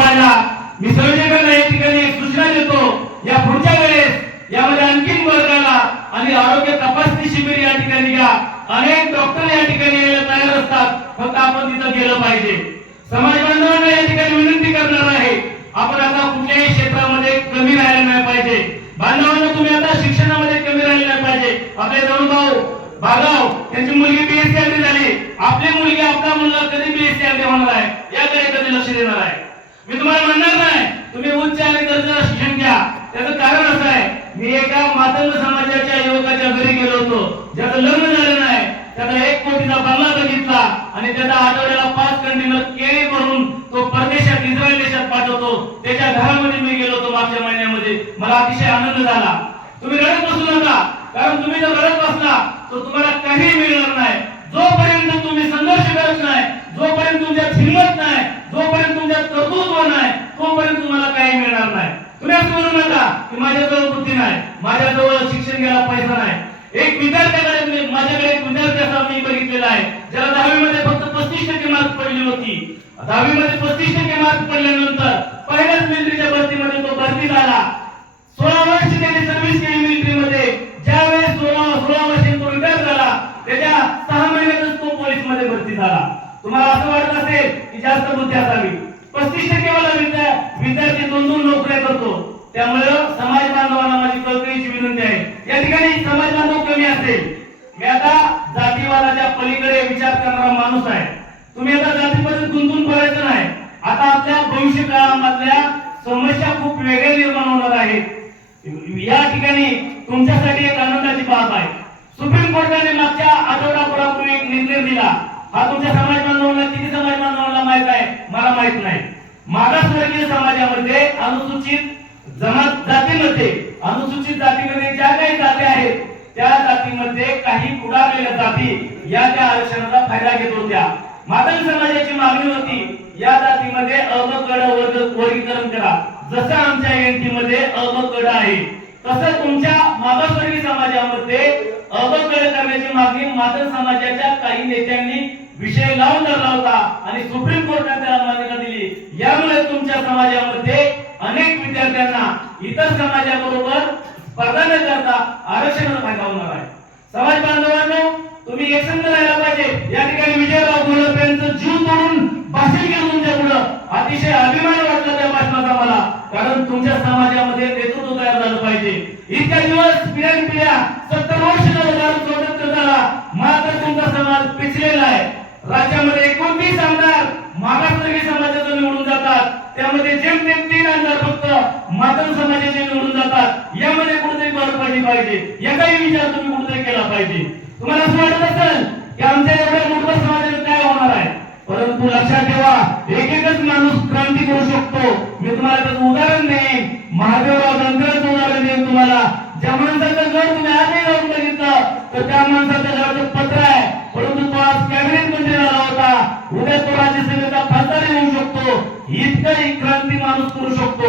पाहिला मी संयोजकांना या ठिकाणी सूचना देतो. या पुढच्या वेळेस यामध्ये आणखीन भर घाला आणि आरोग्य तपासणी शिबिर या ठिकाणी घ्या. अनेक डॉक्टर या ठिकाणी यायला तयार असतात. फक्त आपण तिथं गेलं पाहिजे. समाज बांधवांना या ठिकाणी विनंती करणार आहे. आपण आता कुठल्याही क्षेत्रामध्ये कमी राहायला नाही पाहिजे. बांधवांना तुम्ही आता शिक्षणामध्ये कमी राहिले नाही पाहिजे. आपले तरुण भाऊ भागाव त्यांची मुलगी बीएससी झाली. आपली मुलगी आपला मुलगा कधी बीएससी होणार आहे? याकडे कधी लक्ष देणार आहे? मी तुम्हाला म्हणणार नाही तुम्ही उच्च आणि दर्जाचं शिक्षण घ्या. त्याचं कारण असं आहे मी एका मातंग समाजाच्या युवकाच्या घरी गेलो होतो. ज्याचं लग्न झालं नाही त्याचा एक कोटीचा बंगला बघितला आणि त्याचा आठवड्याला पाच कंटेनर केळी भरून तो परदेशात इस्रायल देशात पाठवतो. त्याच्या घरामध्ये मी गेलो होतो मागच्या महिन्यामध्ये. मला अतिशय आनंद झाला. तुम्ही रडत बसू नका कारण तुम्ही जर रडत बसला तर तुम्हाला जोपर्यंत पण कर्तृत्व नाही तोपर्यंत तुम्हाला काही मिळणार नाही. तुम्ही असं म्हणू नका की माझ्याजवळ बुद्धी नाही. माझ्याजवळ शिक्षण घ्यायला पैसा नाही. एक विद्यार्थ्याकडे मी- माझ्याकडे एक विद्यार्थी असा मी बघितलेला आहे. ज्याला दहावीमध्ये फक्त पस्तीस टक्के मार्क पडली होती. दहावीमध्ये पस्तीस टक्के मार्क पडल्यानंतर पहिल्याच मिलिटरीच्या भरतीमध्ये तो भरती झाला. सोळा वर्ष त्याने सर्व्हिस केली मिलिटरीमध्ये ज्या वेळेस सोळा सोळा वर्षांनी तो रिटायर झाला त्याच्या सहा महिन्यातच तो पोलीसमध्ये भरती झाला. तुम्हाला असं वाटत असेल की जास्त बुद्धी असावी? पस्तीस टक्के वाला विद्या विद्यार्थी दोन दोन नोकऱ्या करतो. त्यामुळे समाज बांधवांना माझी कळकळीची विनंती आहे. या ठिकाणी समाज बांधव कमी असेल. मी आता जातीवादाच्या पलीकडे विचार करणारा माणूस आहे. तुम्ही आता जातीमध्ये गुंतून पडायचं नाही. आता आपल्या भविष्य काळामधल्या समस्या खूप वेगळ्या निर्माण होणार आहेत. या ठिकाणी तुमच्यासाठी एक आनंदाची बाब आहे. सुप्रीम कोर्टाने मागच्या आठवडाभरापूर्वी एक निर्णय दिला. हा तुमच्या समाज बांधवांना किती समाज बांधवांना माहीत आहे? मला माहीत नाही. मागासवर्गीय समाजामध्ये अनुसूचित जमात जातीमध्ये अनुसूचित जातीमध्ये ज्या काही जाती आहेत त्या जातीमध्ये काही पुढारलेल्या जाती या त्या आरक्षणाचा फायदा घेत होत्या. मातंग समाजाची मागणी होती या जातीमध्ये अ वर्ग वर्गीकरण करा. जसं आमच्या एनटी मध्ये अ आहे तसं तुमच्या मागासवर्गीय समाजामध्ये करण्याची मागणी मातंग समाजाच्या काही नेत्यांनी विषय लावून धरला होता आणि सुप्रीम कोर्टाने त्याला मान्यता दिली. यामुळे तुमच्या समाजामध्ये अनेक विद्यार्थ्यांना इतर समाजाबरोबर स्पर्धा न करता आरक्षणाचा फायदा होणार आहे. समाज बांधवांनो तुम्ही एकसंध राहायला पाहिजे. या ठिकाणी विजयराव घोलप यांचं जीव तोडून भाषण केलं तुमच्या पुढं. अतिशय अभिमान वाटला त्या भाषणाचा मला. कारण तुमच्या समाजामध्ये नेतृत्व तयार झालं पाहिजे. इतक्या दिवस पिढ्यान पिढ्या सत्तर वर्ष झालं भारत स्वतंत्र झाला मात्र तुमचा समाज पिछलेला आहे राज्यामध्ये एकोणतीस आमदार मागासवर्गीय समाजाचे निवडून जातात. त्यामध्ये जेमतेम तीन आमदार फक्त मातंग समाजाचे निवडून जातात. यामध्ये कुठेतरी भर पडली पाहिजे. याचाही विचार तुम्ही कुठेतरी केला पाहिजे. तुम्हाला असं वाटत असेल की आमच्या एवढ्या मोठ्या समाजाला काय होणार आहे? परंतु लक्षात ठेवा एक एकच माणूस क्रांती करू शकतो. मी तुम्हाला त्याचं उदाहरण देईन. महादेवराव दंगराचं उदाहरण देईन तुम्हाला. ज्या माणसाचं घर तुम्ही आजही लावून बघितलं तर त्या माणसाच्या उमेदवाराची सेवेचा खासदार येऊ शकतो. इतकं क्रांती माणूस करू शकतो.